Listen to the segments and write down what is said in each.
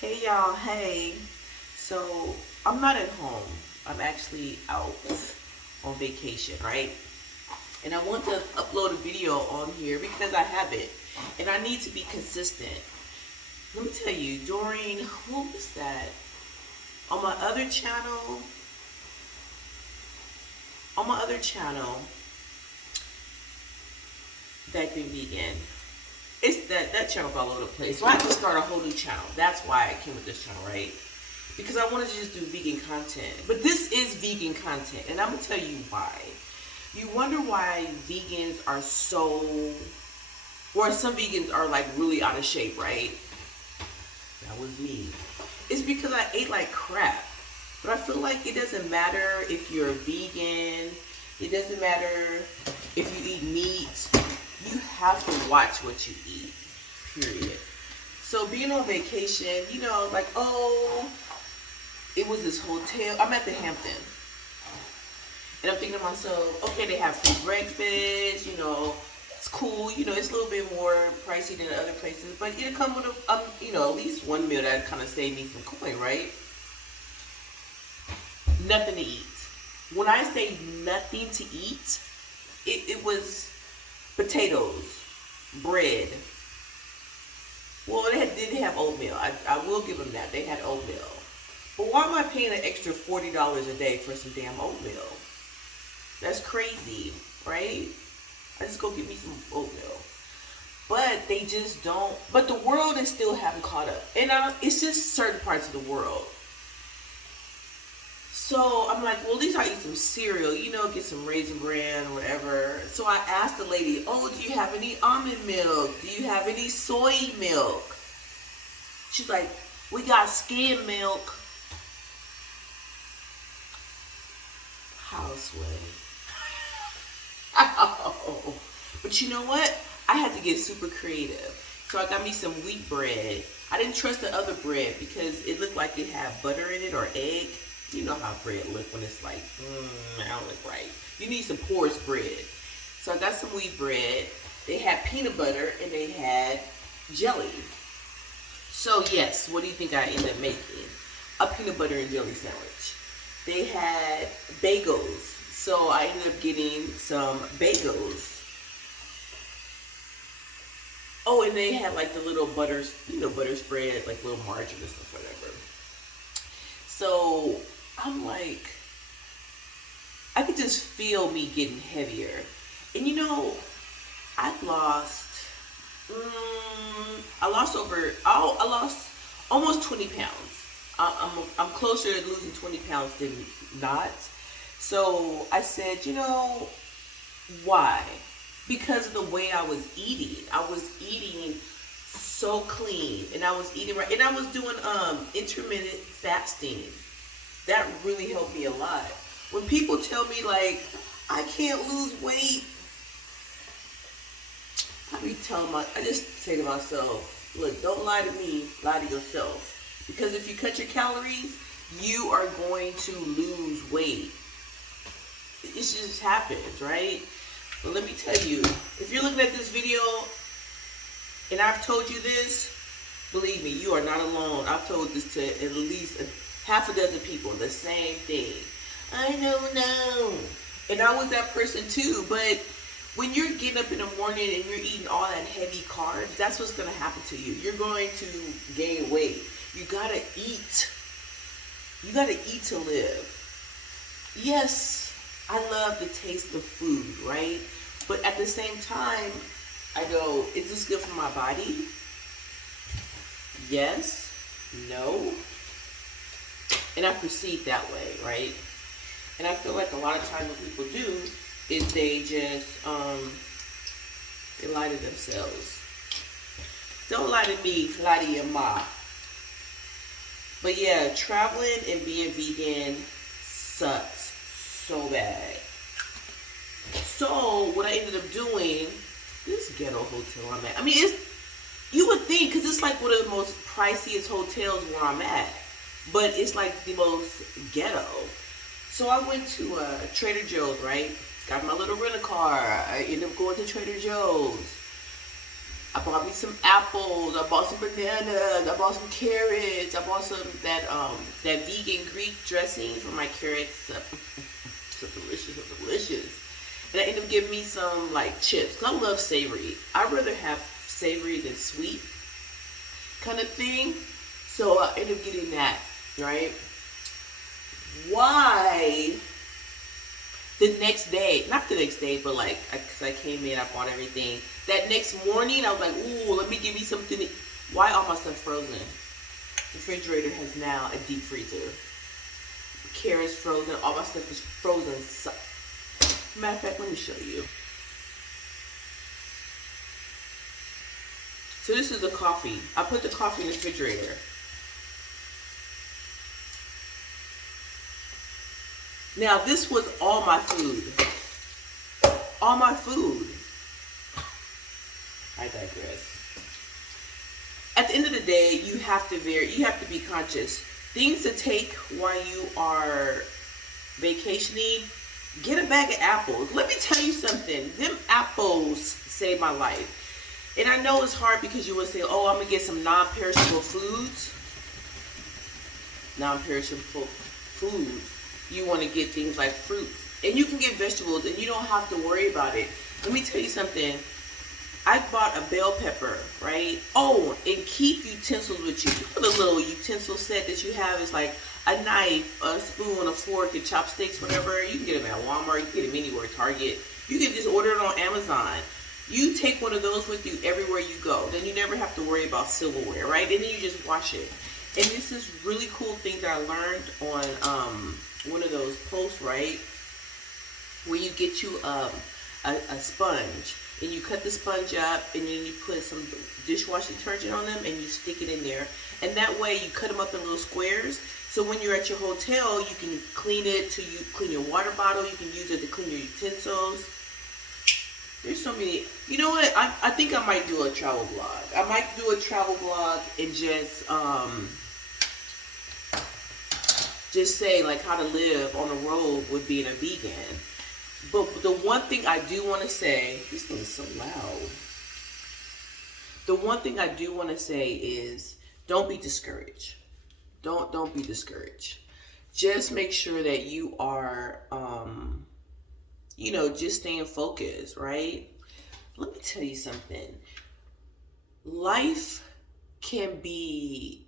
Hey y'all, hey. So I'm not at home. I'm actually out on vacation, right? And I want to upload a video on here because I have it. And I need to be consistent. Let me tell you, during, what was that? On my other channel, on my other channel, that thing vegan. It's that channel's all over the place. So I had to start a whole new channel. That's why I came with this channel, right? Because I wanted to just do vegan content. But this is vegan content, and I'm gonna tell you why. You wonder why vegans are so, or some vegans are like really out of shape, right? That was me. It's because I ate like crap. But I feel like it doesn't matter if you're a vegan. It doesn't matter if you eat meat. You have to watch what you eat, period. So being on vacation, like, oh, it was this hotel. I'm at the Hampton. And I'm thinking to myself, okay, they have free breakfast, it's cool. It's a little bit more pricey than other places. But it comes with, at least one meal that kind of saved me from going, right? Nothing to eat. When I say nothing to eat, it was potatoes, bread. Well, they didn't have oatmeal. I will give them that. They had oatmeal. But why am I paying an extra $40 a day for some damn oatmeal? That's crazy, right? I just go get me some oatmeal. But they just don't. But the world is still haven't caught up. And it's just certain parts of the world. So I'm like, well, at least I eat some cereal, get some Raisin Bran or whatever. So I asked the lady, oh, do you have any almond milk? Do you have any soy milk? She's like, we got skim milk. Houseway. Oh. But you know what? I had to get super creative. So I got me some wheat bread. I didn't trust the other bread because it looked like it had butter in it or egg. You know how bread look when it's like, I don't look right. You need some porous bread. So I got some wheat bread. They had peanut butter and they had jelly. So yes, what do you think I ended up making? A peanut butter and jelly sandwich. They had bagels. So I ended up getting some bagels. Oh, and they had like the little butter spread, like little margarine and stuff, whatever. So I'm like, I could just feel me getting heavier. And I've lost, I lost almost 20 pounds. I'm closer to losing 20 pounds than not. So I said, why? Because of the way I was eating. I was eating so clean, and I was eating right, and I was doing intermittent fasting. That really helped me a lot. When people tell me like I can't lose weight, I just say to myself, look, don't lie to me, lie to yourself. Because if you cut your calories, you are going to lose weight. It just happens, right? But let me tell you, if you're looking at this video and I've told you this, believe me, you are not alone. I've told this to at least half a dozen people, the same thing. I don't know. And I was that person too. But when you're getting up in the morning and you're eating all that heavy carbs, that's what's going to happen to you. You're going to gain weight. You got to eat. You got to eat to live. Yes, I love the taste of food, right? But at the same time, I go, is this good for my body? Yes. No. And I proceed that way, right? And I feel like a lot of times what people do is they just, they lie to themselves. Don't lie to me, lie to your ma. But yeah, traveling and being vegan sucks so bad. So what I ended up doing, this ghetto hotel I'm at. I mean, you would think, because it's like one of the most priciest hotels where I'm at. But it's like the most ghetto. So I went to Trader Joe's, right? Got my little rental car. I ended up going to Trader Joe's. I bought me some apples. I bought some bananas. I bought some carrots. I bought some that vegan Greek dressing for my carrots. So delicious, so delicious. And I ended up getting me some like chips, cause I love savory. I'd rather have savory than sweet kind of thing. So I ended up getting that, right? Why? The next day, not the next day, but like, cause I came in, I bought everything. That next morning, I was like, ooh, let me give me something. Why all my stuff frozen? The refrigerator has now a deep freezer. Carrots frozen, all my stuff is frozen. Matter of fact, let me show you. So this is the coffee. I put the coffee in the refrigerator. Now this was all my food. All my food. I digress. At the end of the day, you have to be conscious. Things to take while you are vacationing. Get a bag of apples. Let me tell you something. Them apples saved my life. And I know it's hard because you would say, oh, I'm going to get some non-perishable foods. Non-perishable foods. You want to get things like fruits. And you can get vegetables and you don't have to worry about it. Let me tell you something. I bought a bell pepper, right? Oh, and keep utensils with you. You put a little utensil set that you have. It's like a knife, a spoon, a fork, and chopsticks, whatever. You can get them at Walmart. You can get them anywhere, Target. You can just order it on Amazon. You take one of those with you everywhere you go. Then you never have to worry about silverware, right? And then you just wash it. And this is really cool thing that I learned on one of those posts, right? Where you get you a sponge. And you cut the sponge up, and then you put some dishwasher detergent on them, and you stick it in there. And that way, you cut them up in little squares. So when you're at your hotel, you can clean it to you clean your water bottle. You can use it to clean your utensils. There's so many. You know what? I think I might do a travel vlog. I might do a travel vlog and just say like how to live on the road with being a vegan. But the one thing I do want to say, this thing is so loud. The one thing I do want to say is don't be discouraged. Don't be discouraged. Just make sure that you are, just staying focused, right? Let me tell you something. Life can be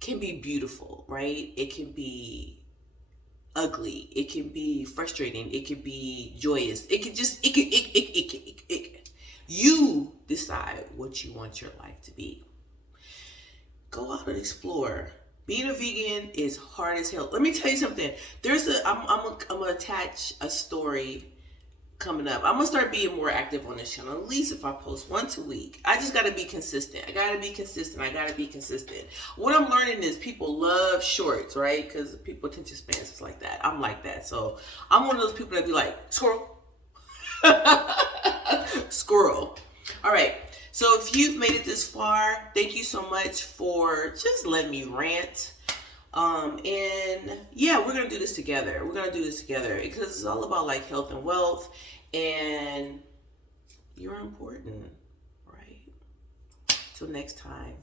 beautiful, right? It can be ugly. It can be frustrating. It can be joyous. You decide what you want your life to be. Go out and explore. Being a vegan is hard as hell. Let me tell you something. I'm gonna attach a story coming up. I'm gonna start being more active on this channel. At least if I post once a week. I just gotta be consistent. I gotta be consistent. What I'm learning is people love shorts, right? Because people attention spans is like that. I'm like that. So I'm one of those people that be like, squirrel. Squirrel. All right. So if you've made it this far, thank you so much for just letting me rant. And yeah, we're going to do this together. Because it's all about like health and wealth, and you're important, right? Till next time.